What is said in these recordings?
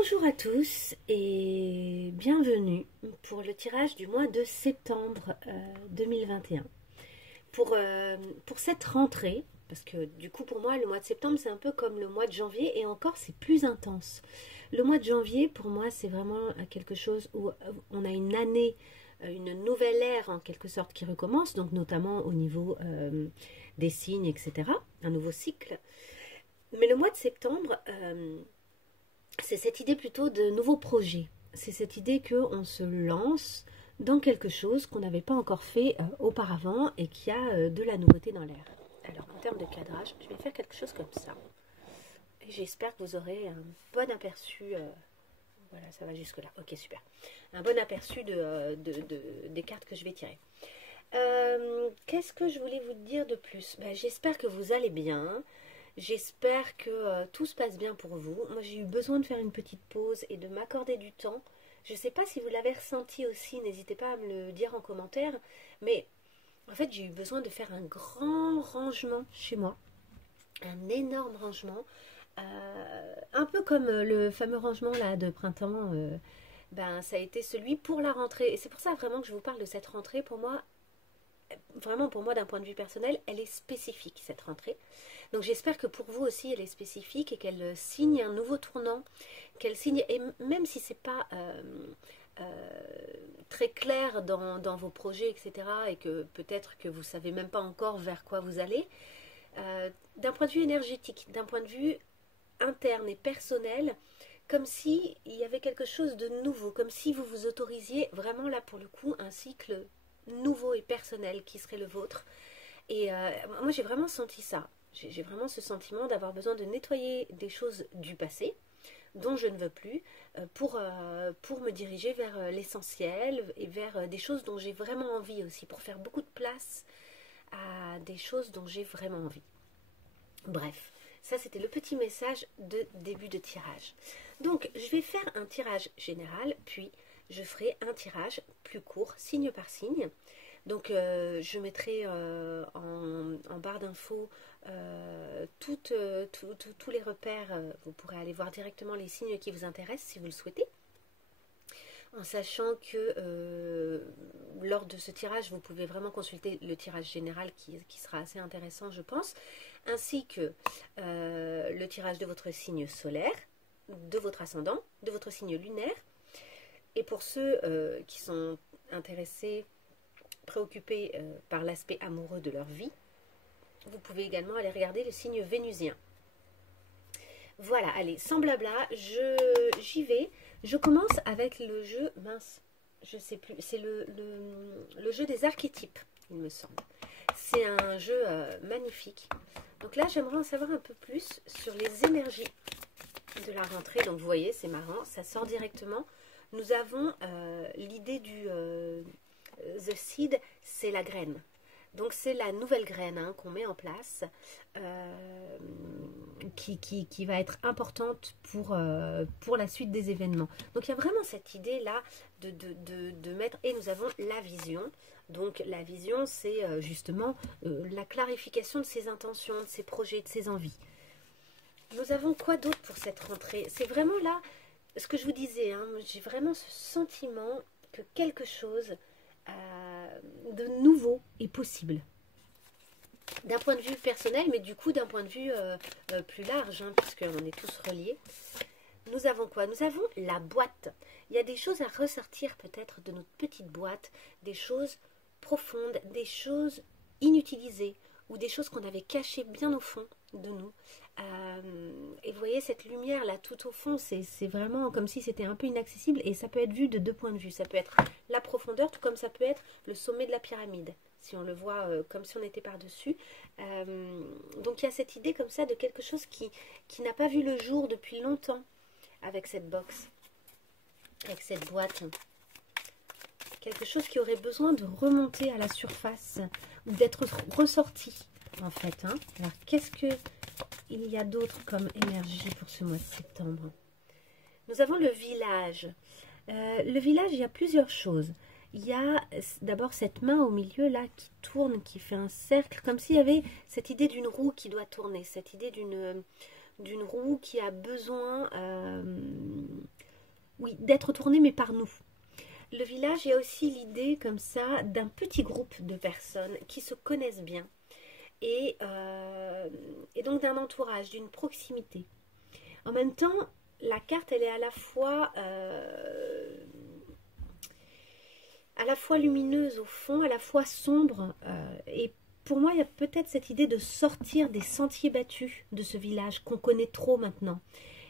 Bonjour à tous et bienvenue pour le tirage du mois de septembre 2021. Pour cette rentrée, parce que du coup pour moi le mois de septembre c'est un peu comme le mois de janvier et encore c'est plus intense. Le mois de janvier pour moi c'est vraiment quelque chose où on a une année, une nouvelle ère en quelque sorte qui recommence, donc notamment au niveau des signes, etc. Un nouveau cycle. Mais le mois de septembre... c'est cette idée plutôt de nouveaux projets. C'est cette idée qu'on se lance dans quelque chose qu'on n'avait pas encore fait auparavant et qui a de la nouveauté dans l'air. Alors en termes de cadrage, je vais faire quelque chose comme ça. Et j'espère que vous aurez un bon aperçu. Voilà, ça va jusque là. Ok, super. Un bon aperçu des cartes que je vais tirer. Qu'est-ce que je voulais vous dire de plus? J'espère que vous allez bien. J'espère que tout se passe bien pour vous. Moi, j'ai eu besoin de faire une petite pause et de m'accorder du temps. Je ne sais pas si vous l'avez ressenti aussi, n'hésitez pas à me le dire en commentaire. Mais en fait, j'ai eu besoin de faire un grand rangement chez moi. Un énorme rangement. Un peu comme le fameux rangement là de printemps. Ça a été celui pour la rentrée. Et c'est pour ça vraiment que je vous parle de cette rentrée. Pour moi, vraiment pour moi d'un point de vue personnel, elle est spécifique cette rentrée. Donc j'espère que pour vous aussi elle est spécifique et qu'elle signe un nouveau tournant, qu'elle signe, et même si c'est pas très clair dans vos projets, etc., et que peut-être que vous savez même pas encore vers quoi vous allez, d'un point de vue énergétique, d'un point de vue interne et personnel, comme si il y avait quelque chose de nouveau, comme si vous vous autorisiez vraiment là pour le coup un cycle nouveau et personnel qui serait le vôtre. Et moi j'ai vraiment senti ça. J'ai vraiment ce sentiment d'avoir besoin de nettoyer des choses du passé dont je ne veux plus pour me diriger vers l'essentiel et vers des choses dont j'ai vraiment envie aussi, pour faire beaucoup de place à des choses dont j'ai vraiment envie. Bref, ça c'était le petit message de début de tirage. Donc je vais faire un tirage général, puis je ferai un tirage plus court, signe par signe. Donc je mettrai en barre d'infos tous les repères. Vous pourrez aller voir directement les signes qui vous intéressent si vous le souhaitez. En sachant que lors de ce tirage, vous pouvez vraiment consulter le tirage général qui sera assez intéressant, je pense, ainsi que le tirage de votre signe solaire, de votre ascendant, de votre signe lunaire. Et pour ceux qui sont intéressés, préoccupés par l'aspect amoureux de leur vie, vous pouvez également aller regarder le signe vénusien. Voilà, allez, sans blabla, j'y vais. Je commence avec le jeu, mince, je sais plus, c'est le jeu des archétypes, il me semble. C'est un jeu magnifique. Donc là, j'aimerais en savoir un peu plus sur les énergies de la rentrée. Donc vous voyez, c'est marrant, ça sort directement. Nous avons l'idée du... The seed, c'est la graine. Donc c'est la nouvelle graine qu'on met en place qui va être importante pour la suite des événements. Donc il y a vraiment cette idée là de mettre, et nous avons la vision. Donc la vision c'est justement la clarification de ses intentions, de ses projets, de ses envies. Nous avons quoi d'autre pour cette rentrée? C'est vraiment là ce que je vous disais, j'ai vraiment ce sentiment que quelque chose de nouveau est possible. D'un point de vue personnel, mais du coup d'un point de vue plus large, puisqu'on est tous reliés. Nous avons quoi? Nous avons la boîte. Il y a des choses à ressortir peut-être de notre petite boîte, des choses profondes, des choses inutilisées, ou des choses qu'on avait cachées bien au fond de nous. Et vous voyez cette lumière là tout au fond, c'est vraiment comme si c'était un peu inaccessible, et ça peut être vu de deux points de vue. Ça peut être la profondeur, tout comme ça peut être le sommet de la pyramide, si on le voit comme si on était par-dessus. Donc il y a cette idée comme ça de quelque chose qui n'a pas vu le jour depuis longtemps avec cette box, avec cette boîte. Quelque chose qui aurait besoin de remonter à la surface ou d'être ressorti en fait. Alors qu'est-ce que il y a d'autre comme énergie pour ce mois de septembre? Nous avons le village. Le village, il y a plusieurs choses. Il y a d'abord cette main au milieu là qui tourne, qui fait un cercle, comme s'il y avait cette idée d'une roue qui doit tourner, cette idée d'une roue qui a besoin oui, d'être tourné, mais par nous. Le village, il y a aussi l'idée comme ça d'un petit groupe de personnes qui se connaissent bien et donc d'un entourage, d'une proximité. En même temps, la carte, elle est à la fois lumineuse au fond, à la fois sombre. Et pour moi, il y a peut-être cette idée de sortir des sentiers battus de ce village qu'on connaît trop maintenant.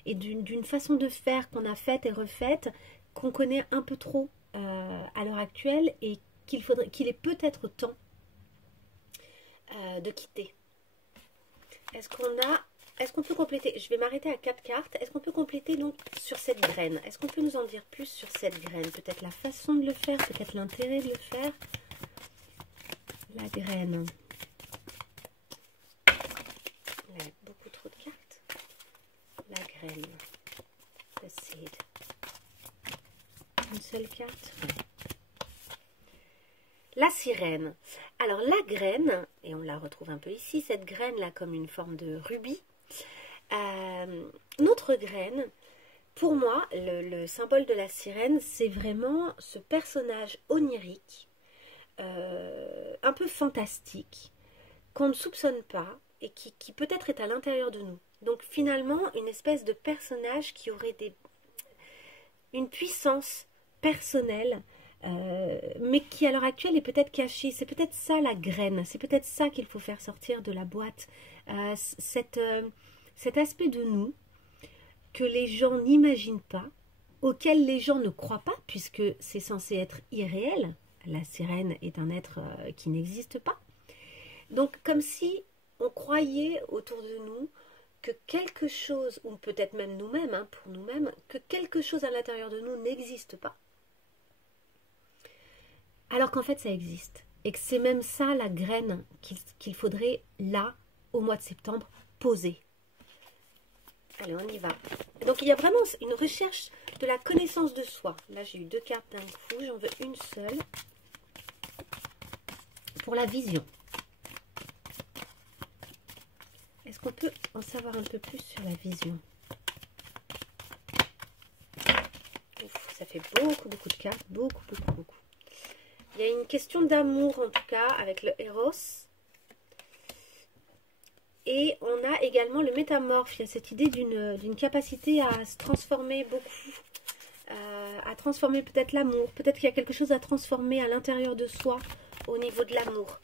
Et d'une façon de faire qu'on a faite et refaite, qu'on connaît un peu trop à l'heure actuelle et qu'il est peut-être temps de quitter. Est-ce qu'on peut compléter? Je vais m'arrêter à 4 cartes. Est-ce qu'on peut compléter donc sur cette graine? Est-ce qu'on peut nous en dire plus sur cette graine? Peut-être la façon de le faire, peut-être l'intérêt de le faire. La graine. Il y a beaucoup trop de cartes. La graine. The seed. Une seule carte. La sirène. Alors la graine, et on la retrouve un peu ici, cette graine là comme une forme de rubis. Notre graine, pour moi, le symbole de la sirène, c'est vraiment ce personnage onirique, un peu fantastique, qu'on ne soupçonne pas et qui peut-être est à l'intérieur de nous. Donc finalement, une espèce de personnage qui aurait une puissance personnelle, mais qui à l'heure actuelle est peut-être cachée. C'est peut-être ça la graine, c'est peut-être ça qu'il faut faire sortir de la boîte. Cet aspect de nous que les gens n'imaginent pas, auquel les gens ne croient pas, puisque c'est censé être irréel. La sirène est un être qui n'existe pas. Donc comme si on croyait autour de nous que quelque chose, ou peut-être même nous-mêmes, hein, pour nous-mêmes, que quelque chose à l'intérieur de nous n'existe pas. Alors qu'en fait ça existe. Et que c'est même ça la graine qu'il faudrait là, au mois de septembre, poser. Allez, on y va. Donc, il y a vraiment une recherche de la connaissance de soi. Là, j'ai eu 2 cartes d'un coup. J'en veux une seule. Pour la vision. Est-ce qu'on peut en savoir un peu plus sur la vision? Ouf, ça fait beaucoup, beaucoup de cartes. Beaucoup, beaucoup, beaucoup. Il y a une question d'amour, en tout cas, avec le Eros. Et on a également le métamorphe. Il y a cette idée d'une capacité à se transformer beaucoup, à transformer peut-être l'amour. Peut-être qu'il y a quelque chose à transformer à l'intérieur de soi au niveau de l'amour.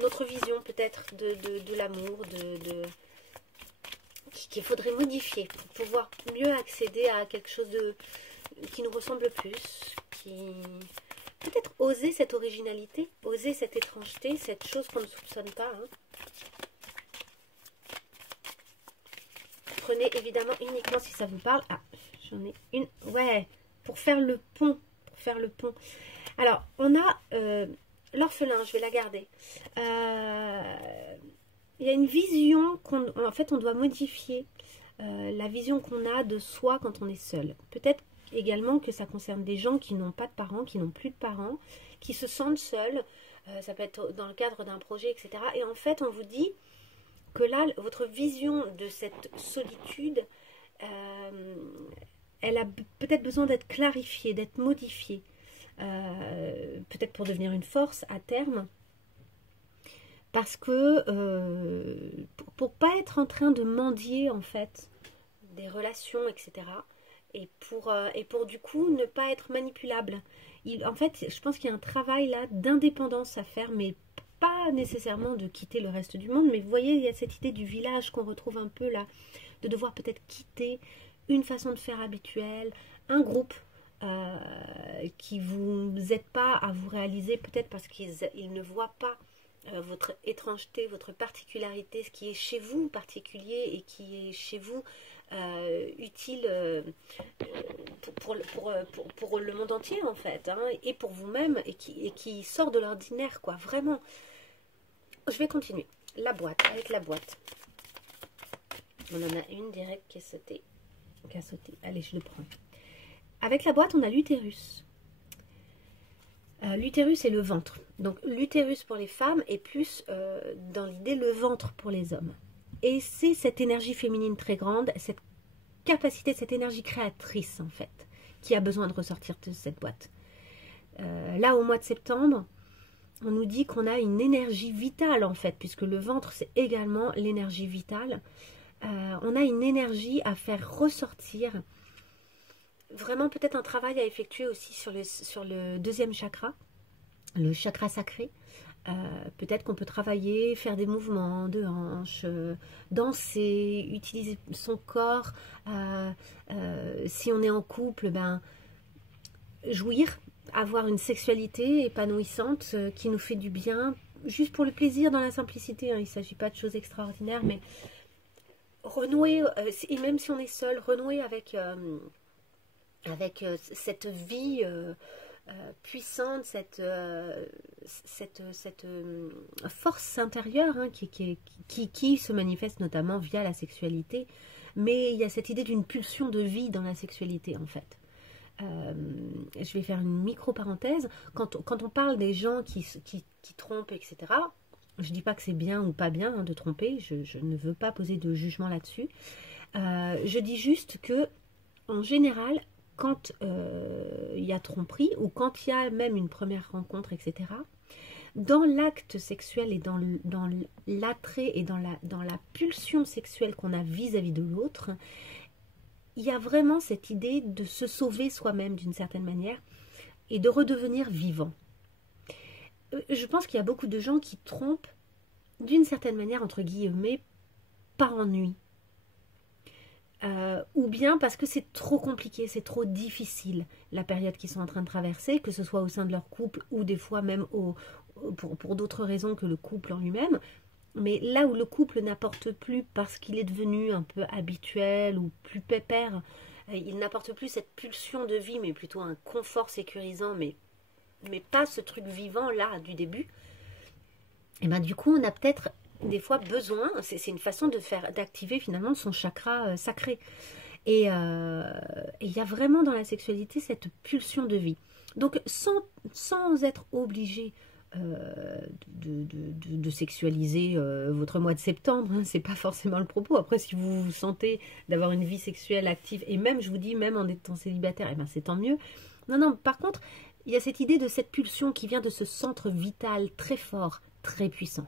Notre vision peut-être de l'amour, qu'il faudrait modifier pour pouvoir mieux accéder à quelque chose qui nous ressemble plus, peut-être oser cette originalité, oser cette étrangeté, cette chose qu'on ne soupçonne pas. Hein. Prenez évidemment uniquement si ça vous parle. Ah, j'en ai une. Ouais, pour faire le pont. Alors, on a l'orphelin, je vais la garder. Il y a une vision en fait, on doit modifier la vision qu'on a de soi quand on est seul. Peut-être également que ça concerne des gens qui n'ont pas de parents, qui n'ont plus de parents, qui se sentent seuls. Ça peut être dans le cadre d'un projet, etc. Et en fait, on vous dit que là, votre vision de cette solitude, elle a peut-être besoin d'être clarifiée, d'être modifiée. Peut-être pour devenir une force à terme. Parce que pour pas être en train de mendier en fait des relations, etc. Et pour du coup ne pas être manipulable. En fait, je pense qu'il y a un travail là d'indépendance à faire, mais pas nécessairement de quitter le reste du monde. Mais vous voyez, il y a cette idée du village qu'on retrouve un peu là, de devoir peut-être quitter une façon de faire habituelle, un groupe qui vous aide pas à vous réaliser, peut-être parce qu'ils ne voient pas votre étrangeté, votre particularité, ce qui est chez vous particulier et qui est chez vous utile pour le monde entier en fait, hein, et pour vous-même, et qui sort de l'ordinaire, quoi, vraiment. Je vais continuer. La boîte, avec la boîte. On en a une directe qui a sauté. Allez, je le prends. Avec la boîte, on a l'utérus. L'utérus est le ventre. Donc l'utérus pour les femmes est plus dans l'idée le ventre pour les hommes. Et c'est cette énergie féminine très grande, cette capacité, cette énergie créatrice en fait, qui a besoin de ressortir de cette boîte. Là, au mois de septembre, on nous dit qu'on a une énergie vitale en fait, puisque le ventre c'est également l'énergie vitale. On a une énergie à faire ressortir. Vraiment peut-être un travail à effectuer aussi sur le deuxième chakra, le chakra sacré. Peut-être qu'on peut travailler, faire des mouvements de hanches, danser, utiliser son corps. Si on est en couple, ben, jouir, avoir une sexualité épanouissante qui nous fait du bien, juste pour le plaisir dans la simplicité. Hein. Il ne s'agit pas de choses extraordinaires, mais renouer, et même si on est seul, renouer avec cette vie puissante, cette force intérieure hein, qui se manifeste notamment via la sexualité. Mais il y a cette idée d'une pulsion de vie dans la sexualité en fait. Je vais faire une micro-parenthèse. Quand on parle des gens qui trompent, etc., je ne dis pas que c'est bien ou pas bien hein, de tromper, je ne veux pas poser de jugement là-dessus. Je dis juste que, en général, quand il y a tromperie ou quand il y a même une première rencontre, etc., dans l'acte sexuel et dans l'attrait et dans la pulsion sexuelle qu'on a vis-à-vis de l'autre, il y a vraiment cette idée de se sauver soi-même d'une certaine manière et de redevenir vivant. Je pense qu'il y a beaucoup de gens qui trompent d'une certaine manière, entre guillemets, par ennui. Ou bien parce que c'est trop compliqué, c'est trop difficile la période qu'ils sont en train de traverser, que ce soit au sein de leur couple ou des fois même pour d'autres raisons que le couple en lui-même. Mais là où le couple n'apporte plus parce qu'il est devenu un peu habituel ou plus pépère, il n'apporte plus cette pulsion de vie, mais plutôt un confort sécurisant, mais pas ce truc vivant là du début. Et ben du coup, on a peut-être des fois besoin, c'est une façon d'activer finalement son chakra sacré. Et il y a vraiment dans la sexualité cette pulsion de vie. Donc sans être obligé de sexualiser votre mois de septembre, hein, c'est pas forcément le propos. Après, si vous vous sentez d'avoir une vie sexuelle active, et même, je vous dis, même en étant célibataire, eh ben, c'est tant mieux. Non, par contre, il y a cette idée de cette pulsion qui vient de ce centre vital très fort, très puissant.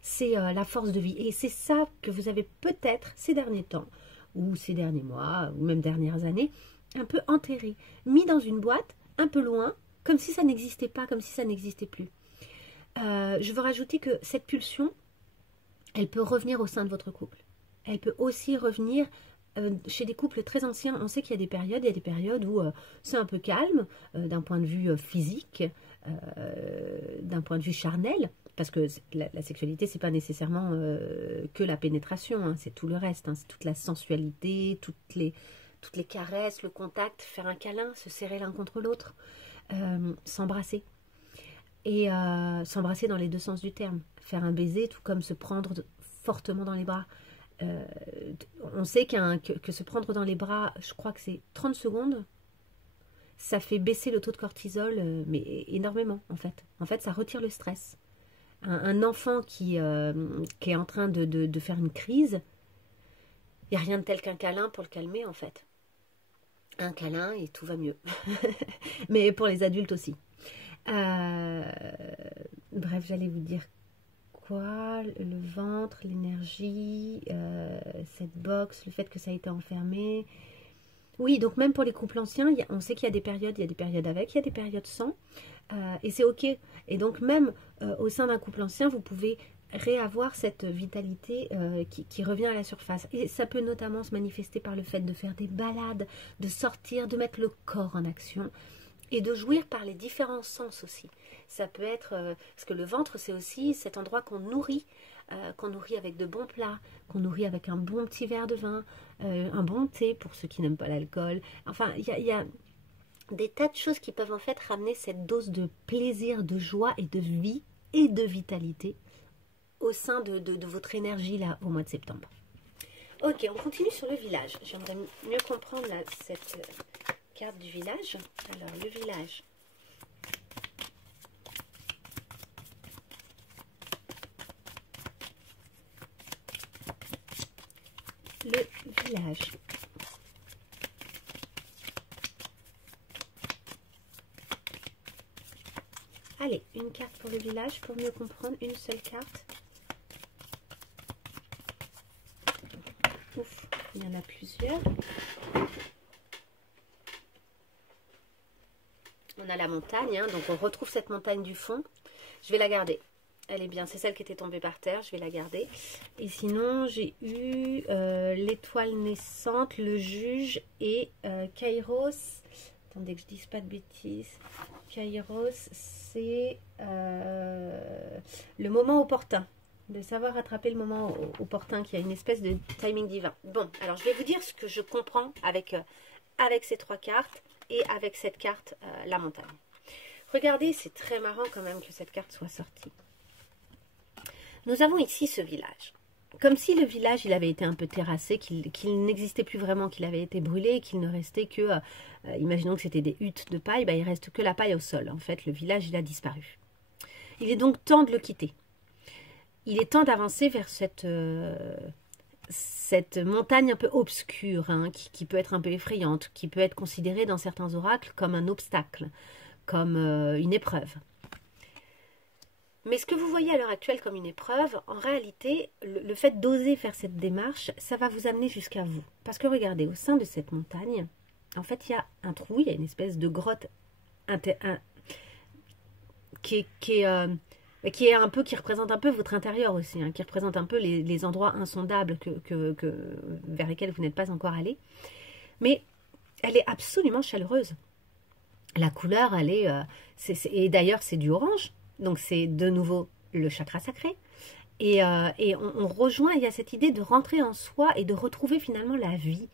C'est la force de vie. Et c'est ça que vous avez peut-être ces derniers temps, ou ces derniers mois, ou même dernières années, un peu enterré, mis dans une boîte, un peu loin, comme si ça n'existait pas, comme si ça n'existait plus. Je veux rajouter que cette pulsion, elle peut revenir au sein de votre couple. Elle peut aussi revenir chez des couples très anciens. On sait qu'il y a des périodes où c'est un peu calme d'un point de vue physique, d'un point de vue charnel, parce que la sexualité, c'est pas nécessairement que la pénétration, hein, c'est tout le reste, hein, c'est toute la sensualité, toutes les caresses, le contact, faire un câlin, se serrer l'un contre l'autre, s'embrasser. Et s'embrasser dans les deux sens du terme, faire un baiser, tout comme se prendre fortement dans les bras. On sait que se prendre dans les bras, je crois que c'est 30 secondes, ça fait baisser le taux de cortisol, mais énormément en fait. En fait, ça retire le stress. Un enfant qui est en train de faire une crise, il n'y a rien de tel qu'un câlin pour le calmer en fait. Un câlin et tout va mieux. Mais pour les adultes aussi. Bref, j'allais vous dire quoi, le ventre, l'énergie, cette box, le fait que ça a été enfermé. Oui, donc même pour les couples anciens, on sait qu'il y a des périodes avec, il y a des périodes sans, et c'est ok. Et donc même au sein d'un couple ancien, vous pouvez réavoir cette vitalité qui revient à la surface. Et ça peut notamment se manifester par le fait de faire des balades, de sortir, de mettre le corps en action. Et de jouir par les différents sens aussi. Ça peut être, parce que le ventre c'est aussi cet endroit qu'on nourrit avec de bons plats, qu'on nourrit avec un bon petit verre de vin, un bon thé pour ceux qui n'aiment pas l'alcool. Enfin, il y a des tas de choses qui peuvent en fait ramener cette dose de plaisir, de joie et de vie et de vitalité au sein de votre énergie là au mois de septembre. Ok, on continue sur le village. J'aimerais mieux comprendre là, cette carte du village. Alors, le village. Le village. Allez, une carte pour le village, pour mieux comprendre, une seule carte. Ouf, il y en a plusieurs. On a la montagne, hein, donc on retrouve cette montagne du fond. Je vais la garder. Elle est bien, c'est celle qui était tombée par terre, je vais la garder. Et sinon, j'ai eu l'étoile naissante, le juge et Kairos. Attendez que je dise pas de bêtises. Kairos, c'est le moment opportun. De savoir attraper le moment opportun, qui a une espèce de timing divin. Bon, alors je vais vous dire ce que je comprends avec ces 3 cartes et avec cette carte, la montagne. Regardez, c'est très marrant quand même que cette carte soit sortie. Nous avons ici ce village. Comme si le village, il avait été un peu terrassé, qu'il n'existait plus vraiment, qu'il avait été brûlé, qu'il ne restait que, imaginons que c'était des huttes de paille, il ne reste que la paille au sol. En fait, le village, il a disparu. Il est donc temps de le quitter. Il est temps d'avancer vers cette montagne un peu obscure, hein, qui peut être un peu effrayante, qui peut être considérée dans certains oracles comme un obstacle, comme une épreuve. Mais ce que vous voyez à l'heure actuelle comme une épreuve, en réalité, le fait d'oser faire cette démarche, ça va vous amener jusqu'à vous. Parce que regardez, au sein de cette montagne, en fait, il y a un trou, il y a une espèce de grotte qui représente un peu votre intérieur aussi, hein, qui représente un peu les endroits insondables vers lesquels vous n'êtes pas encore allé. Mais elle est absolument chaleureuse. La couleur, elle est... et d'ailleurs, c'est du orange. Donc, c'est de nouveau le chakra sacré. Et on rejoint, il y a cette idée de rentrer en soi et de retrouver finalement la vie.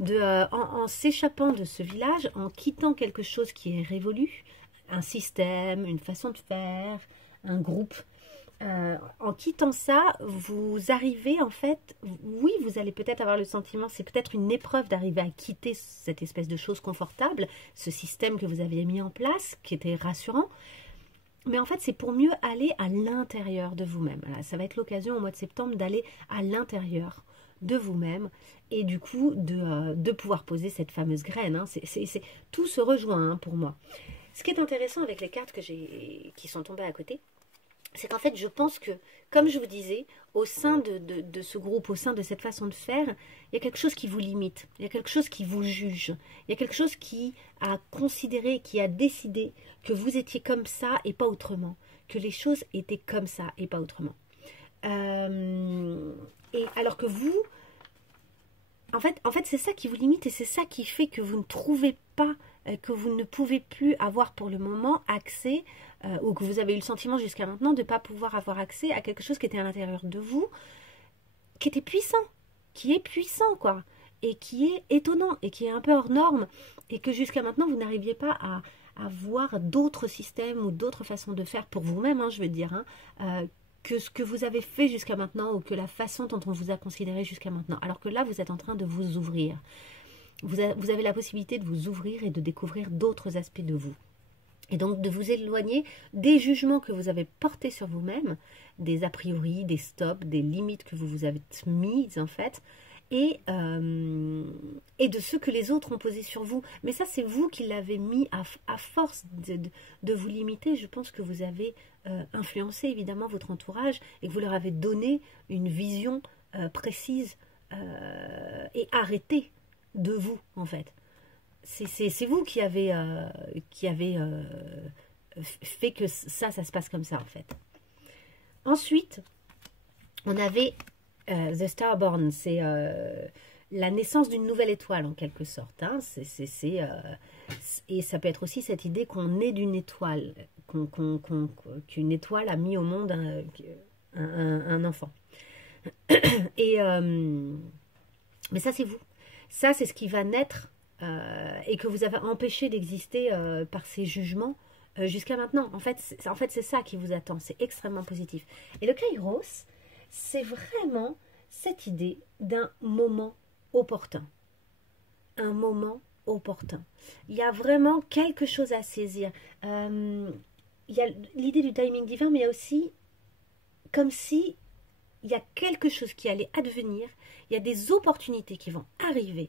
En s'échappant de ce village, en quittant quelque chose qui est révolu, un système, une façon de faire, un groupe. En quittant ça, vous arrivez en fait, oui, vous allez peut-être avoir le sentiment, c'est peut-être une épreuve d'arriver à quitter cette espèce de chose confortable, ce système que vous aviez mis en place, qui était rassurant. Mais en fait, c'est pour mieux aller à l'intérieur de vous-même. Voilà, ça va être l'occasion au mois de septembre d'aller à l'intérieur de vous-même et du coup de pouvoir poser cette fameuse graine. Hein. Tout se rejoint, hein, pour moi. Ce qui est intéressant avec les cartes qui sont tombées à côté, c'est qu'en fait, je pense que, comme je vous disais, au sein de ce groupe, au sein de cette façon de faire, il y a quelque chose qui vous limite, il y a quelque chose qui vous juge, il y a quelque chose qui a considéré, qui a décidé que vous étiez comme ça et pas autrement, que les choses étaient comme ça et pas autrement. Et alors que vous, en fait c'est ça qui vous limite et c'est ça qui fait que vous ne trouvez pas, que vous ne pouvez plus avoir pour le moment accès, ou que vous avez eu le sentiment jusqu'à maintenant de ne pas pouvoir avoir accès à quelque chose qui était à l'intérieur de vous, qui était puissant, qui est puissant, quoi, et qui est étonnant, et qui est un peu hors norme, et que jusqu'à maintenant, vous n'arriviez pas à voir d'autres systèmes ou d'autres façons de faire pour vous-même, hein, je veux dire, hein, que ce que vous avez fait jusqu'à maintenant, ou que la façon dont on vous a considéré jusqu'à maintenant. Alors que là, vous êtes en train de vous ouvrir. Vous avez la possibilité de vous ouvrir et de découvrir d'autres aspects de vous. Et donc de vous éloigner des jugements que vous avez portés sur vous-même, des a priori, des stops, des limites que vous vous avez mises en fait, et de ceux que les autres ont posés sur vous. Mais ça, c'est vous qui l'avez mis à force de vous limiter. Je pense que vous avez influencé évidemment votre entourage et que vous leur avez donné une vision précise et arrêtée de vous en fait. C'est vous qui avez fait que ça se passe comme ça en fait. Ensuite, on avait The Starborn, c'est la naissance d'une nouvelle étoile en quelque sorte. Hein. Et ça peut être aussi cette idée qu'on est d'une étoile, qu'une étoile a mis au monde un enfant. Mais ça c'est vous. Ça c'est ce qui va naître. Et que vous avez empêché d'exister par ces jugements jusqu'à maintenant. En fait, c'est ça qui vous attend. C'est extrêmement positif. Et le Kairos, c'est vraiment cette idée d'un moment opportun. Un moment opportun. Il y a vraiment quelque chose à saisir. Il y a l'idée du timing divin, mais il y a aussi comme si il y a quelque chose qui allait advenir. Il y a des opportunités qui vont arriver.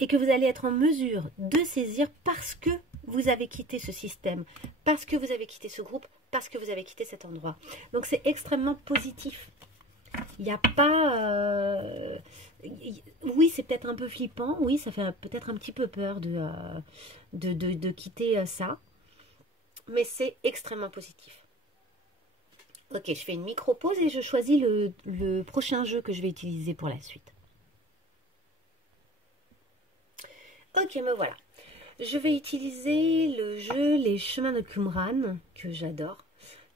et que vous allez être en mesure de saisir parce que vous avez quitté ce système, parce que vous avez quitté ce groupe, parce que vous avez quitté cet endroit. Donc c'est extrêmement positif. Il n'y a pas... oui, c'est peut-être un peu flippant, oui, ça fait peut-être un petit peu peur de quitter ça, mais c'est extrêmement positif. Ok, je fais une micro-pause et je choisis le prochain jeu que je vais utiliser pour la suite. Ok, me voilà. Je vais utiliser le jeu Les Chemins de Qumran, que j'adore,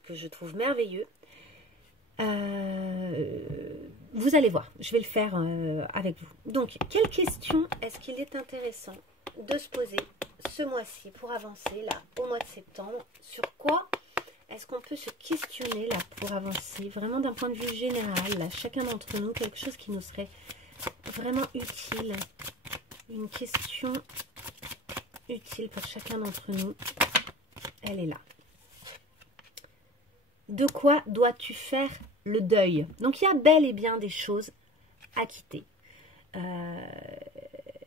que je trouve merveilleux. Vous allez voir, je vais le faire avec vous. Donc, quelle question est-ce qu'il est intéressant de se poser ce mois-ci pour avancer, là, au mois de septembre? Sur quoi est-ce qu'on peut se questionner, là, pour avancer, vraiment d'un point de vue général, là, chacun d'entre nous, quelque chose qui nous serait vraiment utile? Une question utile pour chacun d'entre nous, elle est là. De quoi dois-tu faire le deuil? Donc il y a bel et bien des choses à quitter. Il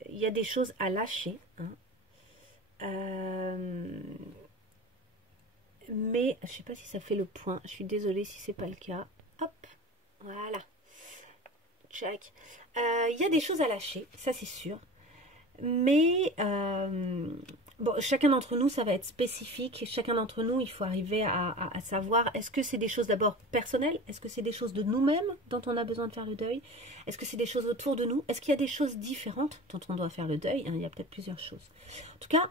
y a des choses à lâcher. Hein. Mais je ne sais pas si ça fait le point. Je suis désolée si ce n'est pas le cas. Hop, voilà. Check. Il y a des choses à lâcher, ça c'est sûr. Mais bon, chacun d'entre nous, ça va être spécifique. Chacun d'entre nous, il faut arriver à savoir, est-ce que c'est des choses d'abord personnelles? Est-ce que c'est des choses de nous-mêmes dont on a besoin de faire le deuil? Est-ce que c'est des choses autour de nous? Est-ce qu'il y a des choses différentes dont on doit faire le deuil? Il y a peut-être plusieurs choses. En tout cas,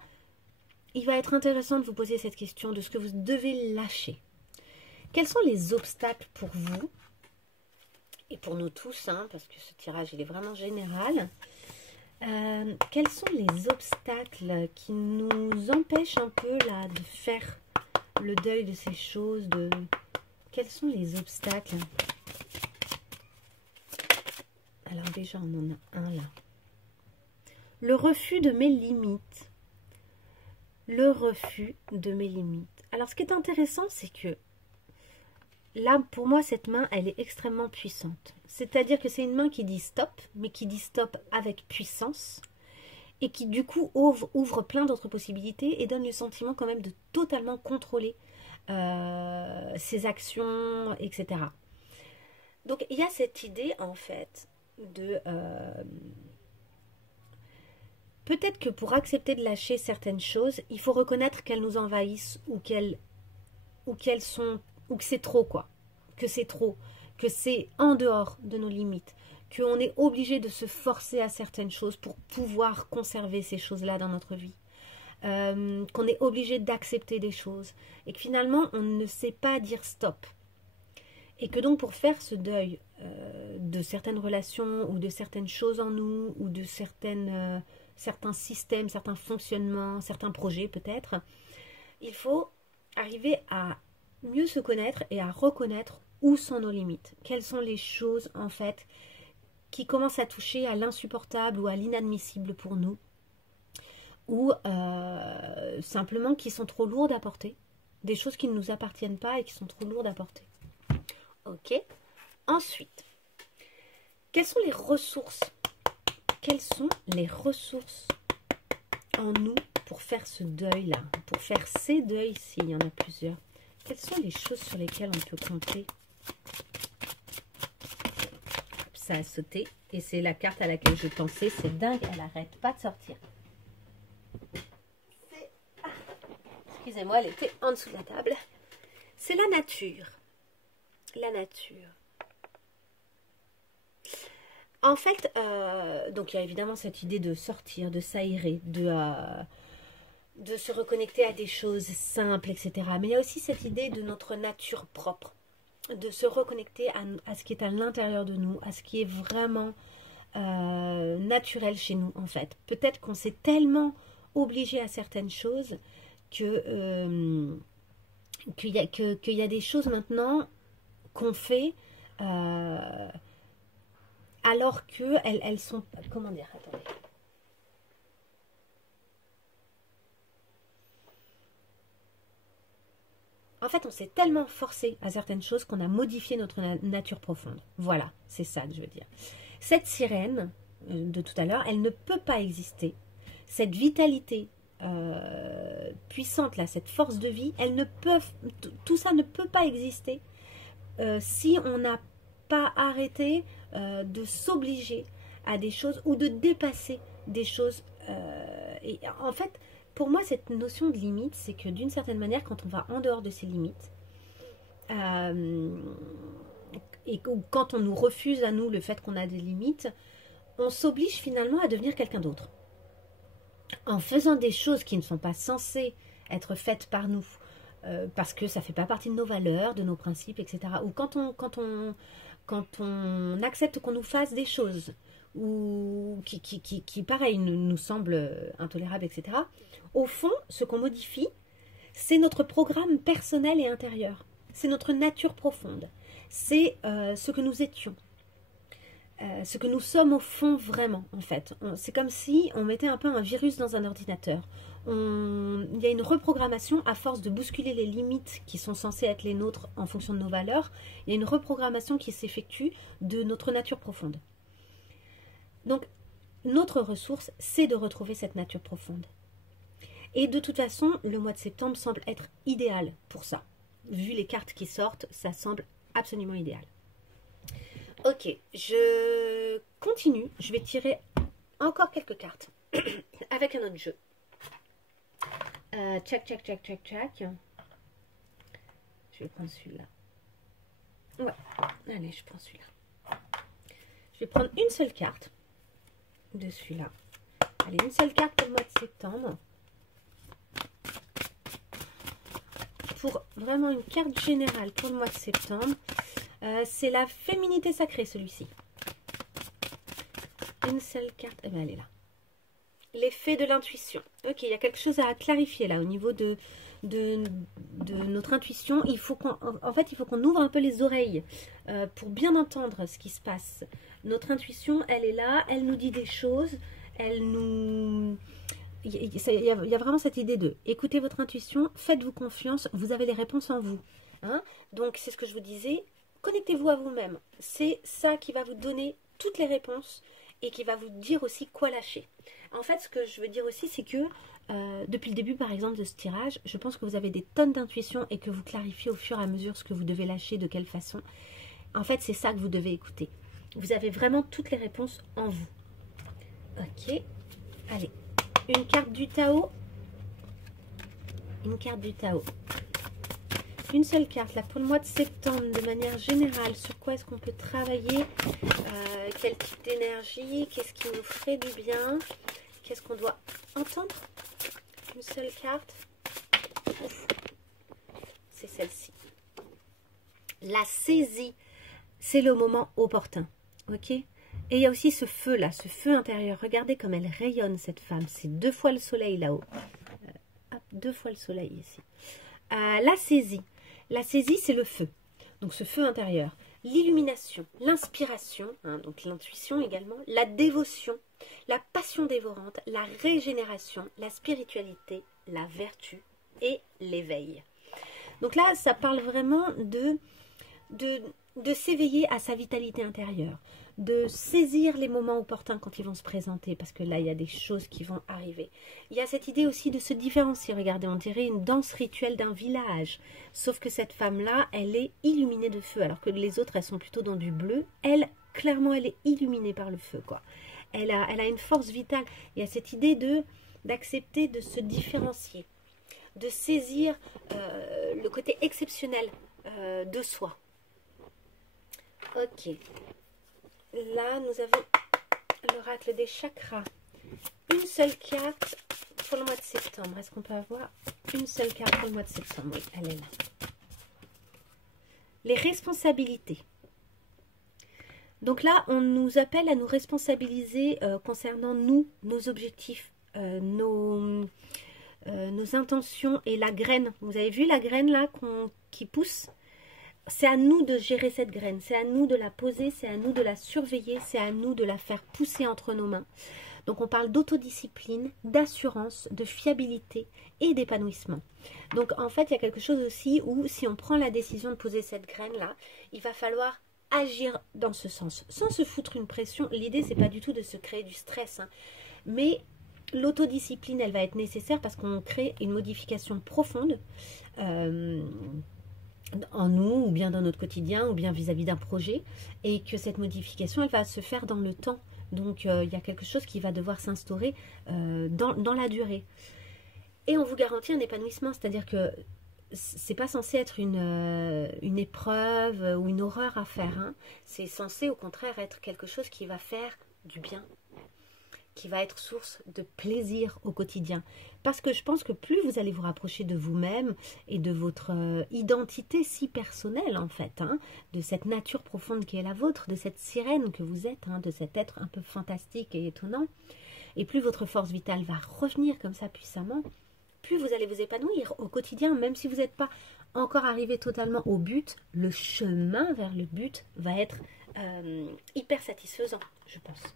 il va être intéressant de vous poser cette question de ce que vous devez lâcher. Quels sont les obstacles pour vous? Et pour nous tous, hein, parce que ce tirage, il est vraiment général. Quels sont les obstacles qui nous empêchent un peu là de faire le deuil de ces choses? Quels sont les obstacles? Alors déjà, on en a un là. Le refus de mes limites. Le refus de mes limites. Alors ce qui est intéressant, c'est que là, pour moi, cette main, elle est extrêmement puissante. C'est-à-dire que c'est une main qui dit stop, mais qui dit stop avec puissance, et qui, du coup, ouvre plein d'autres possibilités et donne le sentiment quand même de totalement contrôler ses actions, etc. Donc, il y a cette idée, en fait, de... peut-être que pour accepter de lâcher certaines choses, il faut reconnaître qu'elles nous envahissent ou qu'elles sont... ou que c'est trop, quoi. Que c'est trop, que c'est en dehors de nos limites, qu'on est obligé de se forcer à certaines choses pour pouvoir conserver ces choses-là dans notre vie, qu'on est obligé d'accepter des choses, et que finalement, on ne sait pas dire stop. Et que donc, pour faire ce deuil de certaines relations, ou de certaines choses en nous, ou de certains systèmes, certains fonctionnements, certains projets peut-être, il faut arriver à mieux se connaître et à reconnaître où sont nos limites. Quelles sont les choses, en fait, qui commencent à toucher à l'insupportable ou à l'inadmissible pour nous, ou simplement qui sont trop lourdes à porter, des choses qui ne nous appartiennent pas et qui sont trop lourdes à porter. Ok. Ensuite, quelles sont les ressources? Quelles sont les ressources en nous pour faire ce deuil-là, pour faire ces deuils s'il y en a plusieurs? Quelles sont les choses sur lesquelles on peut compter? Ça a sauté et c'est la carte à laquelle je pensais. C'est dingue, elle n'arrête pas de sortir. Excusez-moi, elle était en dessous de la table. C'est la nature. La nature. En fait, donc il y a évidemment cette idée de sortir, de s'aérer, de se reconnecter à des choses simples, etc. Mais il y a aussi cette idée de notre nature propre, de se reconnecter à ce qui est à l'intérieur de nous, à ce qui est vraiment naturel chez nous, en fait. Peut-être qu'on s'est tellement obligé à certaines choses qu'il y a des choses maintenant qu'on fait alors qu'elles sont... Comment dire? Attendez. En fait, on s'est tellement forcé à certaines choses qu'on a modifié notre nature profonde. Voilà, c'est ça que je veux dire. Cette sirène, de tout à l'heure, elle ne peut pas exister. Cette vitalité puissante, là, cette force de vie, tout ça ne peut pas exister si on n'a pas arrêté de s'obliger à des choses ou de dépasser des choses. Et en fait, pour moi, cette notion de limite, c'est que d'une certaine manière, quand on va en dehors de ces limites, et quand on nous refuse à nous le fait qu'on a des limites, on s'oblige finalement à devenir quelqu'un d'autre. En faisant des choses qui ne sont pas censées être faites par nous, parce que ça ne fait pas partie de nos valeurs, de nos principes, etc. Ou quand on accepte qu'on nous fasse des choses ou qui pareil, nous semblent intolérables, etc. Au fond, ce qu'on modifie, c'est notre programme personnel et intérieur. C'est notre nature profonde. C'est ce que nous étions. Ce que nous sommes au fond vraiment, en fait. C'est comme si on mettait un peu un virus dans un ordinateur. Il y a une reprogrammation à force de bousculer les limites qui sont censées être les nôtres en fonction de nos valeurs. Il y a une reprogrammation qui s'effectue de notre nature profonde. Donc, notre ressource, c'est de retrouver cette nature profonde. Et de toute façon, le mois de septembre semble être idéal pour ça. Vu les cartes qui sortent, ça semble absolument idéal. Ok, je continue. Je vais tirer encore quelques cartes avec un autre jeu. Tchac. Je vais prendre celui-là. Ouais, allez, je prends celui-là. Je vais prendre une seule carte de celui-là. Allez, une seule carte pour le mois de septembre. Pour vraiment une carte générale pour le mois de septembre. C'est la féminité sacrée, celui-ci. Une seule carte. Eh bien, elle est là. L'effet de l'intuition. Ok, il y a quelque chose à clarifier là au niveau de notre intuition. Il faut qu'on ouvre un peu les oreilles pour bien entendre ce qui se passe. Notre intuition, elle est là, elle nous dit des choses, elle nous... Il y a vraiment cette idée de écoutez votre intuition, faites-vous confiance, vous avez les réponses en vous. Hein? Donc, c'est ce que je vous disais, connectez-vous à vous-même. C'est ça qui va vous donner toutes les réponses et qui va vous dire aussi quoi lâcher. En fait, ce que je veux dire aussi, c'est que depuis le début, par exemple, de ce tirage, je pense que vous avez des tonnes d'intuition et que vous clarifiez au fur et à mesure ce que vous devez lâcher, de quelle façon. En fait, c'est ça que vous devez écouter. Vous avez vraiment toutes les réponses en vous. Ok. Allez. Une carte du Tao. Une carte du Tao. Une seule carte, là, pour le mois de septembre, de manière générale. Sur quoi est-ce qu'on peut travailler? Quel type d'énergie? Qu'est-ce qui nous ferait du bien? Qu'est-ce qu'on doit entendre? Une seule carte. C'est celle-ci. La saisie. C'est le moment opportun. Ok? Et il y a aussi ce feu là, ce feu intérieur. Regardez comme elle rayonne cette femme. C'est 2 fois le soleil là-haut. 2 fois le soleil ici. La saisie. La saisie, c'est le feu. Donc ce feu intérieur. L'illumination, l'inspiration, hein, donc l'intuition également, la dévotion, la passion dévorante, la régénération, la spiritualité, la vertu et l'éveil. Donc là, ça parle vraiment de s'éveiller à sa vitalité intérieure, de saisir les moments opportuns quand ils vont se présenter, parce que là, il y a des choses qui vont arriver. Il y a cette idée aussi de se différencier. Regardez, on dirait une danse rituelle d'un village, sauf que cette femme-là, elle est illuminée de feu, alors que les autres, elles sont plutôt dans du bleu. Elle, clairement, elle est illuminée par le feu, quoi. Elle a une force vitale. Il y a cette idée d'accepter de se différencier, de saisir le côté exceptionnel de soi. Ok. Là, nous avons l'oracle des chakras. Une seule carte pour le mois de septembre. Est-ce qu'on peut avoir une seule carte pour le mois de septembre? Oui, elle est là. Les responsabilités. Donc là, on nous appelle à nous responsabiliser concernant nous, nos objectifs, nos intentions et la graine. Vous avez vu la graine là qui pousse? C'est à nous de gérer cette graine, c'est à nous de la poser, c'est à nous de la surveiller, c'est à nous de la faire pousser entre nos mains. Donc on parle d'autodiscipline, d'assurance, de fiabilité et d'épanouissement. Donc en fait, il y a quelque chose aussi où si on prend la décision de poser cette graine-là, il va falloir agir dans ce sens, sans se foutre une pression. L'idée, c'est pas du tout de se créer du stress, hein, mais l'autodiscipline, elle va être nécessaire parce qu'on crée une modification profonde en nous, ou bien dans notre quotidien, ou bien vis-à-vis d'un projet, et que cette modification, elle va se faire dans le temps. Donc, il y a quelque chose qui va devoir s'instaurer dans la durée. Et on vous garantit un épanouissement, c'est-à-dire que c'est pas censé être une épreuve ou une horreur à faire, hein. C'est censé au contraire être quelque chose qui va faire du bien, qui va être source de plaisir au quotidien. Parce que je pense que plus vous allez vous rapprocher de vous-même et de votre identité si personnelle en fait, hein, de cette nature profonde qui est la vôtre, de cette sirène que vous êtes, hein, de cet être un peu fantastique et étonnant, et plus votre force vitale va revenir comme ça puissamment, plus vous allez vous épanouir au quotidien, même si vous n'êtes pas encore arrivé totalement au but, le chemin vers le but va être hyper satisfaisant, je pense.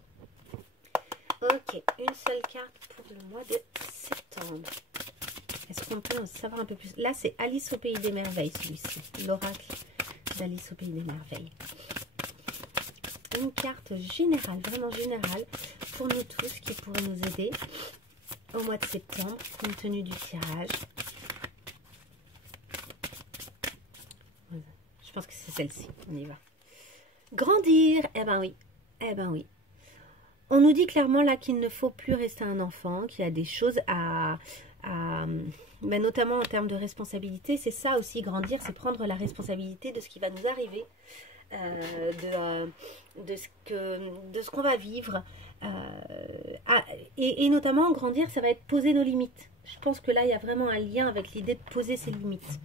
Ok, une seule carte pour le mois de septembre. Est-ce qu'on peut en savoir un peu plus? Là, c'est Alice au Pays des Merveilles, celui-ci. L'oracle d'Alice au Pays des Merveilles. Une carte générale, vraiment générale, pour nous tous, qui pourrait nous aider au mois de septembre, compte tenu du tirage. Je pense que c'est celle-ci. On y va. Grandir. Eh ben oui. Eh ben oui. On nous dit clairement là qu'il ne faut plus rester un enfant, qu'il y a des choses mais notamment en termes de responsabilité. C'est ça aussi, grandir, c'est prendre la responsabilité de ce qui va nous arriver, de ce qu'on va vivre. Et notamment, grandir, ça va être poser nos limites. Je pense que là, il y a vraiment un lien avec l'idée de poser ses limites.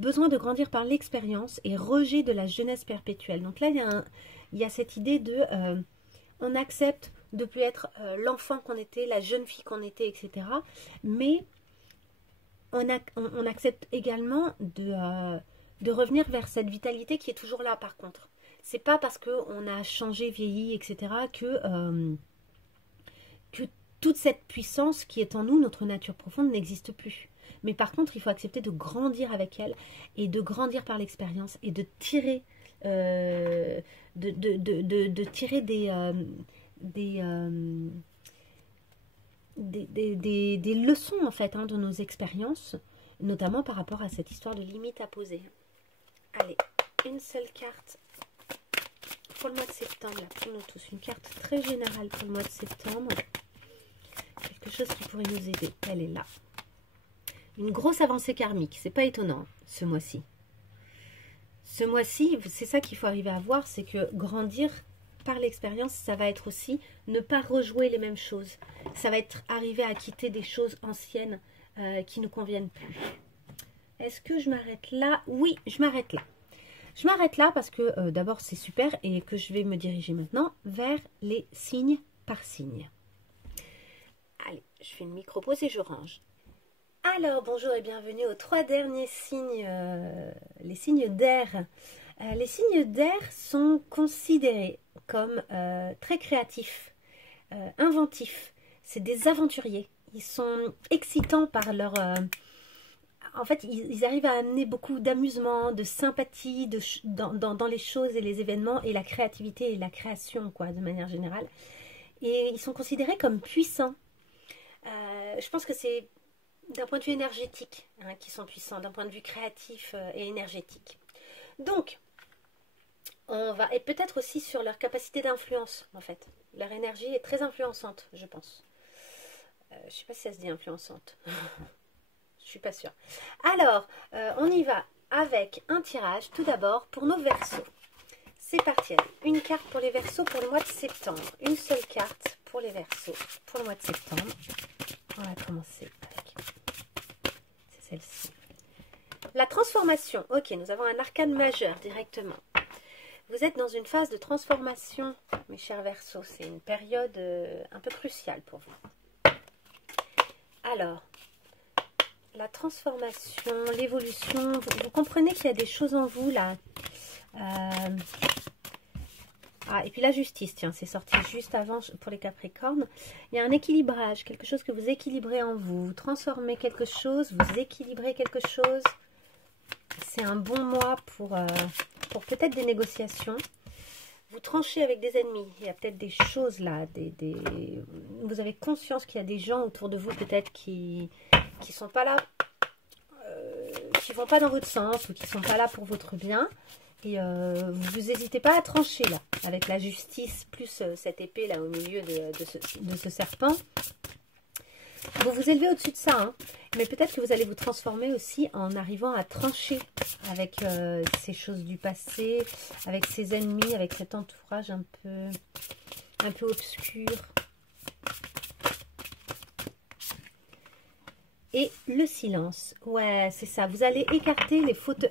Besoin de grandir par l'expérience et rejet de la jeunesse perpétuelle. Donc là, il y a cette idée de... on accepte de ne plus être l'enfant qu'on était, la jeune fille qu'on était, etc. Mais on accepte également de revenir vers cette vitalité qui est toujours là par contre. C'est pas parce qu'on a changé, vieilli, etc. que toute cette puissance qui est en nous, notre nature profonde, n'existe plus. Mais par contre, il faut accepter de grandir avec elle et de grandir par l'expérience et de tirer... de tirer des leçons en fait, hein, de nos expériences, notamment par rapport à cette histoire de limite à poser. Allez, une seule carte pour le mois de septembre, là, pour nous tous, une carte très générale pour le mois de septembre, quelque chose qui pourrait nous aider. Elle est là, une grosse avancée karmique, c'est pas étonnant ce mois-ci. Ce mois-ci, c'est ça qu'il faut arriver à voir, c'est que grandir par l'expérience, ça va être aussi ne pas rejouer les mêmes choses. Ça va être arriver à quitter des choses anciennes qui ne nous conviennent plus. Est-ce que je m'arrête là? Oui, je m'arrête là. Je m'arrête là parce que d'abord c'est super et que je vais me diriger maintenant vers les signes par signe. Allez, je fais une micro-pause et je range. Alors, bonjour et bienvenue aux 3 derniers signes, les signes d'air. Les signes d'air sont considérés comme très créatifs, inventifs. C'est des aventuriers. Ils sont excitants par leur... en fait, ils arrivent à amener beaucoup d'amusement, de sympathie dans les choses et les événements et la créativité et la création, quoi, de manière générale. Et ils sont considérés comme puissants. Je pense que c'est... d'un point de vue énergétique, hein, qui sont puissants, d'un point de vue créatif et énergétique. Donc, on va, et peut-être aussi sur leur capacité d'influence, en fait. Leur énergie est très influençante, je pense. Je ne sais pas si ça se dit influençante. Je ne suis pas sûre. Alors, on y va avec un tirage, tout d'abord, pour nos Verseaux. C'est parti, allez. Une carte pour les Verseaux pour le mois de septembre. Une seule carte pour les Verseaux pour le mois de septembre. On va commencer avec... c'est celle-ci. La transformation. Ok, nous avons un arcane majeur directement. Vous êtes dans une phase de transformation, mes chers Verseaux. C'est une période un peu cruciale pour vous. Alors, la transformation, l'évolution. Vous comprenez qu'il y a des choses en vous, là. Ah, et puis la justice, tiens, c'est sorti juste avant pour les Capricornes. Il y a un équilibrage, quelque chose que vous équilibrez en vous. Vous transformez quelque chose, vous équilibrez quelque chose. C'est un bon mois pour peut-être des négociations. vous tranchez avec des ennemis. Il y a peut-être des choses là, vous avez conscience qu'il y a des gens autour de vous peut-être qui sont pas là, qui vont pas dans votre sens ou qui sont pas là pour votre bien. Et vous n'hésitez pas à trancher là, avec la justice plus cette épée là au milieu de ce serpent. Vous vous élevez au-dessus de ça, hein, mais peut-être que vous allez vous transformer aussi en arrivant à trancher avec ces choses du passé, avec ces ennemis, avec cet entourage un peu obscur. Et le silence, ouais, c'est ça. Vous allez écarter les fauteurs,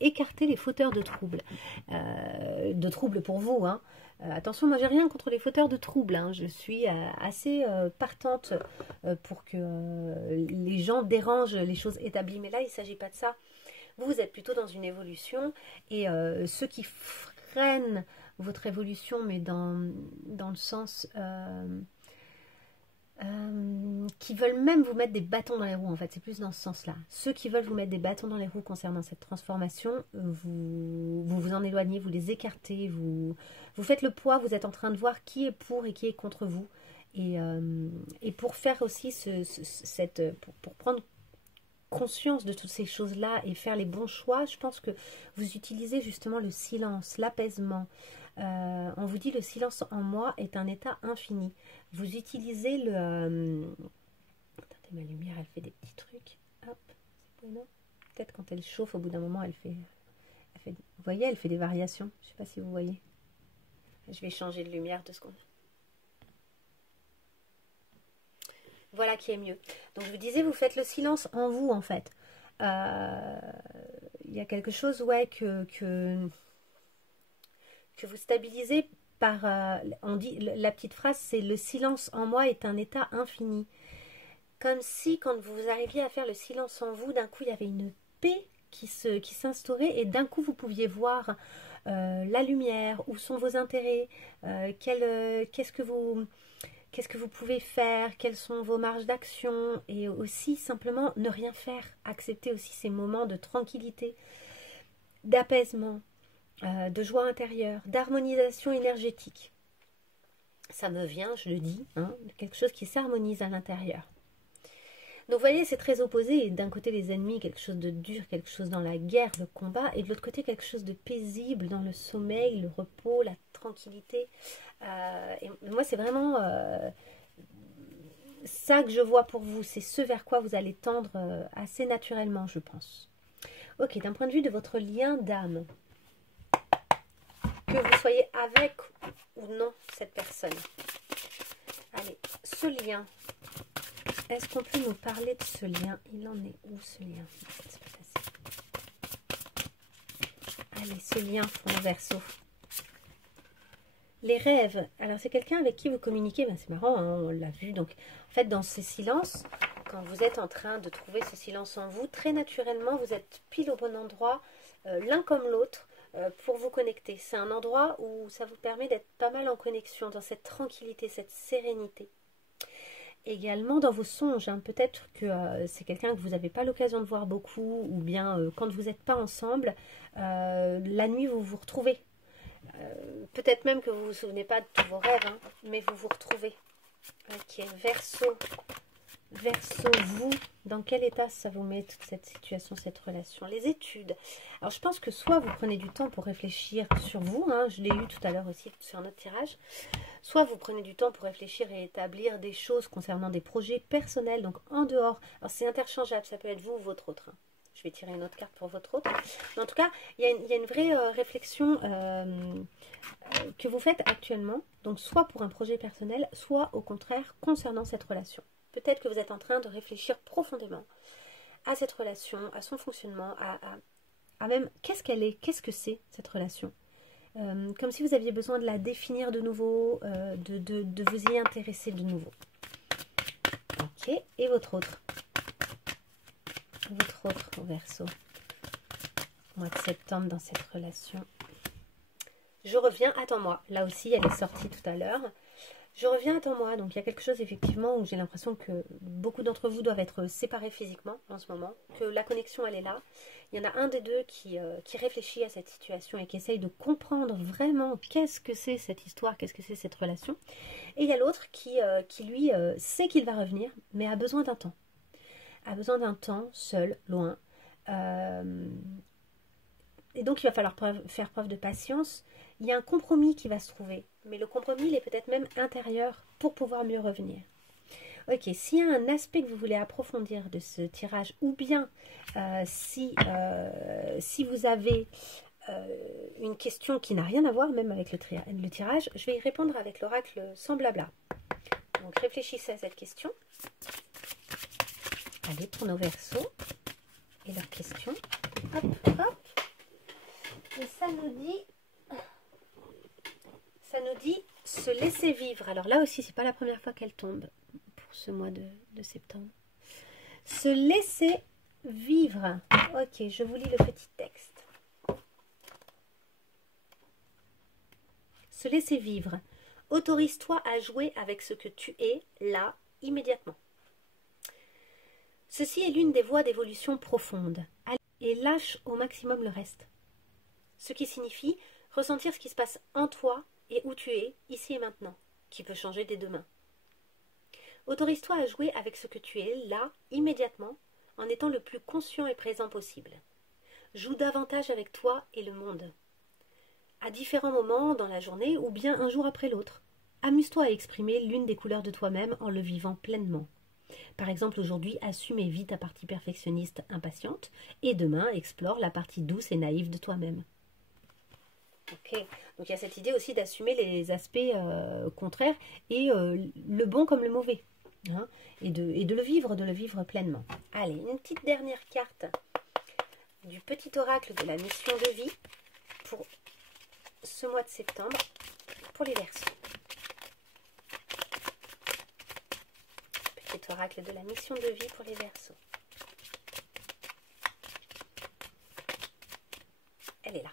écarter les fauteurs de troubles pour vous, hein. Attention, moi j'ai rien contre les fauteurs de troubles, hein. Je suis assez partante pour que les gens dérangent les choses établies. Mais là, il ne s'agit pas de ça. Vous êtes plutôt dans une évolution et ceux qui freinent votre évolution, mais dans le sens... qui veulent même vous mettre des bâtons dans les roues, en fait, c'est plus dans ce sens-là. Ceux qui veulent vous mettre des bâtons dans les roues concernant cette transformation, vous en éloignez, vous les écartez, vous faites le poids, vous êtes en train de voir qui est pour et qui est contre vous. Et pour faire aussi pour prendre conscience de toutes ces choses-là et faire les bons choix, je pense que vous utilisez justement le silence, l'apaisement. On vous dit le silence en moi est un état infini. Vous utilisez le... Attendez, ma lumière, elle fait des petits trucs. Hop, c'est bon, non? Peut-être quand elle chauffe, au bout d'un moment, elle fait... Vous voyez, elle fait des variations. Je ne sais pas si vous voyez. Je vais changer de lumière 2 secondes. Voilà qui est mieux. Donc, je vous disais, vous faites le silence en vous, en fait. Il y a quelque chose, ouais, que vous stabilisez par... on dit, la petite phrase, c'est « le silence en moi est un état infini ». Comme si, quand vous arriviez à faire le silence en vous, d'un coup, il y avait une paix qui s'instaurait et d'un coup, vous pouviez voir la lumière, où sont vos intérêts, qu'est-ce que vous pouvez faire, quelles sont vos marges d'action et aussi, simplement, ne rien faire. Accepter aussi ces moments de tranquillité, d'apaisement, de joie intérieure, d'harmonisation énergétique. Ça me vient, je le dis, hein, quelque chose qui s'harmonise à l'intérieur. Donc vous voyez, c'est très opposé. Et d'un côté les ennemis, quelque chose de dur, quelque chose dans la guerre, le combat, et de l'autre côté quelque chose de paisible dans le sommeil, le repos, la tranquillité. Et moi c'est vraiment ça que je vois pour vous. C'est ce vers quoi vous allez tendre assez naturellement, je pense. Ok, d'un point de vue de votre lien d'âme, que vous soyez avec ou non cette personne. Allez, ce lien, est-ce qu'on peut nous parler de ce lien? Il en est où ce lien? C'est pas facile. Allez, ce lien fond Verseau. Les rêves, alors c'est quelqu'un avec qui vous communiquez, ben c'est marrant, hein, on l'a vu. Donc en fait dans ces silences, quand vous êtes en train de trouver ce silence en vous, très naturellement vous êtes pile au bon endroit, l'un comme l'autre, pour vous connecter. C'est un endroit où ça vous permet d'être pas mal en connexion, dans cette tranquillité, cette sérénité. Également dans vos songes, hein, peut-être que c'est quelqu'un que vous n'avez pas l'occasion de voir beaucoup, ou bien quand vous n'êtes pas ensemble, la nuit vous vous retrouvez. Peut-être même que vous ne vous souvenez pas de tous vos rêves, hein, mais vous vous retrouvez. Ok, Verseau. Verseau, vous, dans quel état ça vous met toute cette situation, cette relation? Les études. Alors je pense que soit vous prenez du temps pour réfléchir sur vous, hein, je l'ai eu tout à l'heure aussi sur notre tirage, soit vous prenez du temps pour réfléchir et établir des choses concernant des projets personnels, donc en dehors. Alors c'est interchangeable, ça peut être vous ou votre autre. Hein. Je vais tirer une autre carte pour votre autre. Mais en tout cas, il y a une vraie réflexion que vous faites actuellement, donc soit pour un projet personnel, soit au contraire concernant cette relation. Peut-être que vous êtes en train de réfléchir profondément à cette relation, à son fonctionnement, à même qu'est-ce qu'elle est, qu'est-ce que c'est cette relation. Comme si vous aviez besoin de la définir de nouveau, de vous y intéresser de nouveau. Ok, et votre autre? Votre autre au Verseau. Mois de septembre dans cette relation. Je reviens, attends-moi, là aussi elle est sortie tout à l'heure. Je reviens à ton moi, donc il y a quelque chose effectivement où j'ai l'impression que beaucoup d'entre vous doivent être séparés physiquement en ce moment, que la connexion elle est là. Il y en a un des deux qui réfléchit à cette situation et qui essaye de comprendre vraiment qu'est-ce que c'est cette histoire, qu'est-ce que c'est cette relation. Et il y a l'autre qui lui sait qu'il va revenir, mais a besoin d'un temps. A besoin d'un temps seul, loin. Et donc il va falloir faire preuve de patience. Il y a un compromis qui va se trouver, mais le compromis il est peut-être même intérieur pour pouvoir mieux revenir. Ok, s'il y a un aspect que vous voulez approfondir de ce tirage, ou bien si vous avez une question qui n'a rien à voir même avec le tirage, je vais y répondre avec l'oracle sans blabla. Donc réfléchissez à cette question. Allez, pour nos versos et leurs questions. Hop, hop. Et ça nous dit se laisser vivre. Alors là aussi, c'est pas la première fois qu'elle tombe pour ce mois de septembre. Se laisser vivre. Ok, je vous lis le petit texte. Se laisser vivre. Autorise-toi à jouer avec ce que tu es là, immédiatement. Ceci est l'une des voies d'évolution profonde. Et lâche au maximum le reste. Ce qui signifie ressentir ce qui se passe en toi et où tu es, ici et maintenant, qui peut changer dès demain. Autorise-toi à jouer avec ce que tu es, là, immédiatement, en étant le plus conscient et présent possible. Joue davantage avec toi et le monde. À différents moments dans la journée ou bien un jour après l'autre. Amuse-toi à exprimer l'une des couleurs de toi-même en le vivant pleinement. Par exemple, aujourd'hui, assume et vis ta partie perfectionniste impatiente et demain, explore la partie douce et naïve de toi-même. Ok, donc il y a cette idée aussi d'assumer les aspects contraires et le bon comme le mauvais. Hein, et de le vivre pleinement. Allez, une petite dernière carte du petit oracle de la mission de vie pour ce mois de septembre, pour les Verseaux. Petit oracle de la mission de vie pour les Verseaux. Elle est là.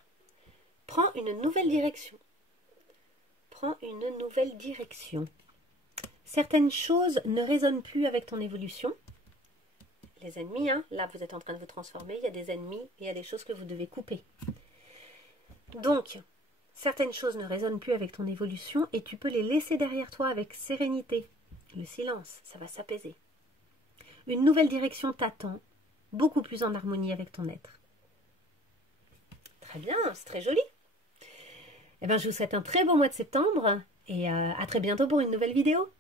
Prends une nouvelle direction. Prends une nouvelle direction. Certaines choses ne résonnent plus avec ton évolution. Les ennemis, hein, là vous êtes en train de vous transformer, il y a des ennemis et il y a des choses que vous devez couper. Donc, certaines choses ne résonnent plus avec ton évolution et tu peux les laisser derrière toi avec sérénité. Le silence, ça va s'apaiser. Une nouvelle direction t'attend, beaucoup plus en harmonie avec ton être. Très bien, c'est très joli. Eh bien, je vous souhaite un très beau mois de septembre et à très bientôt pour une nouvelle vidéo.